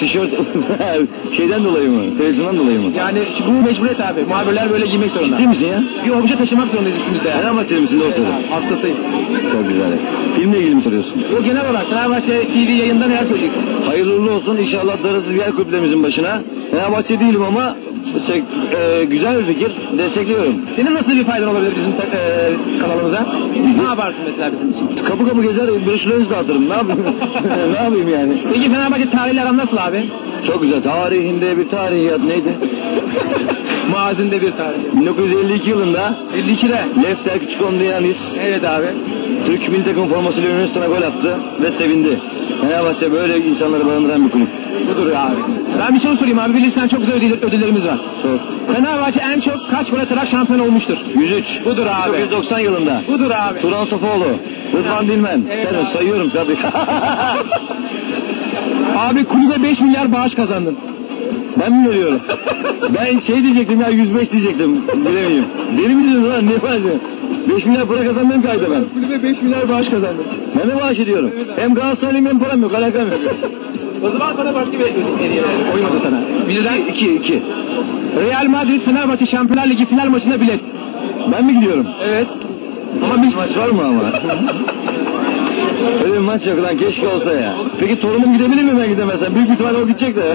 tişört şeyden dolayı mı? Televizyondan dolayı mı? Yani bu mecburiyet abi. Muhabirler böyle giymek zorunda. Ciddi misin ya? Bir obje taşımak zorundayız üstümüzde. yani. Fenerbahçeli misin doğru söyle. Hastasıyım. Çok güzel. Filmle ilgili mi soruyorsun? Yok genel olarak Fenerbahçe TV yayında neler söyleyeceksin? Hayırlı olsun. İnşallah darısı diğer kulüplerimizin başına. Fenerbahçe değilim ama e, güzel bir fikir. Destekliyorum. Senin nasıl bir faydan olabilir bizim e, kanalımıza? Ne yaparsın mesela bizim için? Kapı kapı gezer broşürlerinizi dağıtırım. Ne yapayım? ne yapayım yani? Peki Fenerbahçe tarihiyle aran nasıl abi? Çok güzel. Tarihinde bir tarihiyat neydi? Mazinde bir tarih. 1952 yılında 52'de. Lefter Küçükondiyanis Evet abi. Türk milli takım formasıyla Yunanistan'a gol attı ve sevindi. Fenerbahçe böyle insanları barındıran bir kulüp. Budur abi. Ben bir soru sorayım abi. Bilirsen çok güzel ödül- ödüllerimiz var. Sor. Fenerbahçe en çok kaç gol atarak şampiyon olmuştur? 103. Budur abi. 1990 yılında. Budur abi. Turan Sofoğlu. Rıdvan Dilmen. Evet Sen abi. sayıyorum kardeşim. Abi kulübe 5 milyar bağış kazandın. ben mi veriyorum? ben şey diyecektim ya 105 diyecektim. Bilemeyeyim. Deli misiniz lan? Ne var 5 milyar para kazanmıyorum ki ayda ben. Kulübe 5 milyar bağış kazandın. Ben de maaş ediyorum. Hem Galatasaraylıyım hem param yok. Alakam yok. O zaman sana başka bir hediye verelim. Oymadı sana. Birden 2 2. Real Madrid Fenerbahçe Şampiyonlar Ligi final maçına bilet. Ben mi gidiyorum? Evet. Ama bir maç var mı ama? Öyle bir maç yok lan keşke olsa ya. Peki torunum gidebilir mi ben gidemezsem? Büyük bir ihtimalle o gidecek de.